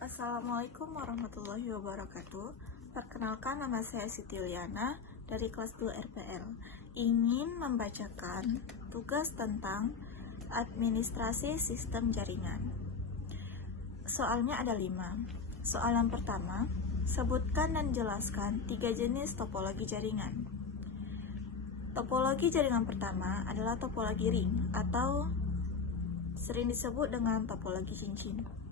Assalamualaikum warahmatullahi wabarakatuh. Perkenalkan, nama saya Siti Liana dari kelas 2 RPL. Ingin membacakan tugas tentang administrasi sistem jaringan. Soalnya ada 5. Soal yang pertama, sebutkan dan jelaskan 3 jenis topologi jaringan. Topologi jaringan pertama adalah topologi ring atau sering disebut dengan topologi cincin.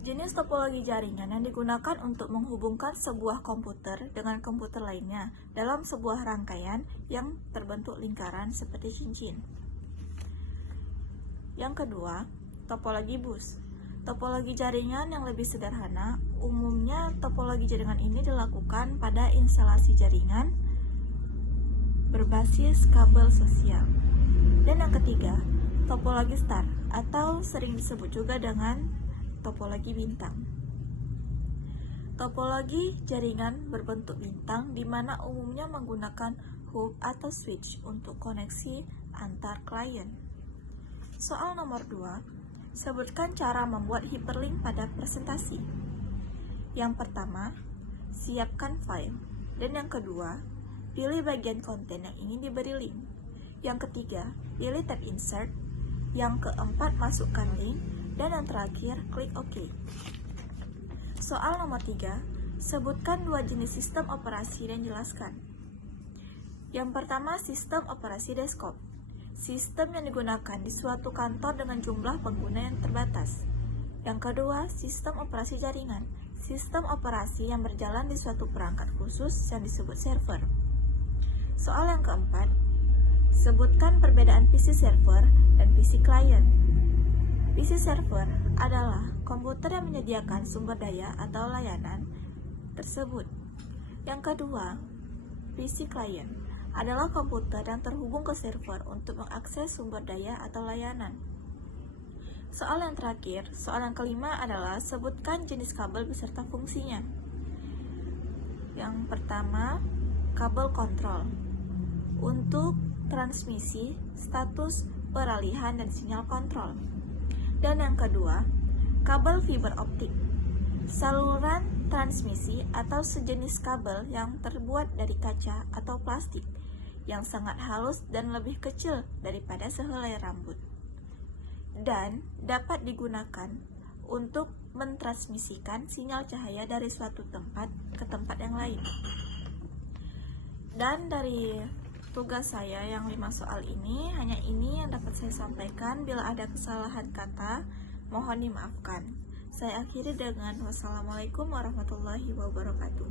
Jenis topologi jaringan yang digunakan untuk menghubungkan sebuah komputer dengan komputer lainnya dalam sebuah rangkaian yang terbentuk lingkaran seperti cincin. Yang kedua, topologi bus. Topologi jaringan yang lebih sederhana, umumnya topologi jaringan ini dilakukan pada instalasi jaringan berbasis kabel sosial. Dan yang ketiga, topologi star atau sering disebut juga dengan topologi bintang. Topologi jaringan berbentuk bintang di mana umumnya menggunakan hub atau switch untuk koneksi antar klien. Soal nomor 2, sebutkan cara membuat hyperlink pada presentasi. Yang pertama, siapkan file. Dan yang kedua, pilih bagian konten yang ingin diberi link. Yang ketiga, pilih tab insert. Yang keempat, masukkan link. Dan yang terakhir, klik OK. Soal nomor 3, sebutkan 2 jenis sistem operasi dan jelaskan. Yang pertama, sistem operasi desktop. Sistem yang digunakan di suatu kantor dengan jumlah pengguna yang terbatas. Yang kedua, sistem operasi jaringan. Sistem operasi yang berjalan di suatu perangkat khusus yang disebut server. Soal yang keempat, sebutkan perbedaan PC server dan PC client. PC server adalah komputer yang menyediakan sumber daya atau layanan tersebut. Yang kedua, PC client adalah komputer yang terhubung ke server untuk mengakses sumber daya atau layanan. Soal yang terakhir, soal yang kelima adalah sebutkan jenis kabel beserta fungsinya. Yang pertama, kabel kontrol untuk transmisi, status, peralihan, dan sinyal kontrol. Dan yang kedua, kabel fiber optik, saluran transmisi atau sejenis kabel yang terbuat dari kaca atau plastik yang sangat halus dan lebih kecil daripada sehelai rambut, dan dapat digunakan untuk mentransmisikan sinyal cahaya dari suatu tempat ke tempat yang lain. Dan dari tugas saya yang 5 soal ini, hanya ini yang dapat saya sampaikan. Bila ada kesalahan kata, mohon dimaafkan. Saya akhiri dengan wassalamualaikum warahmatullahi wabarakatuh.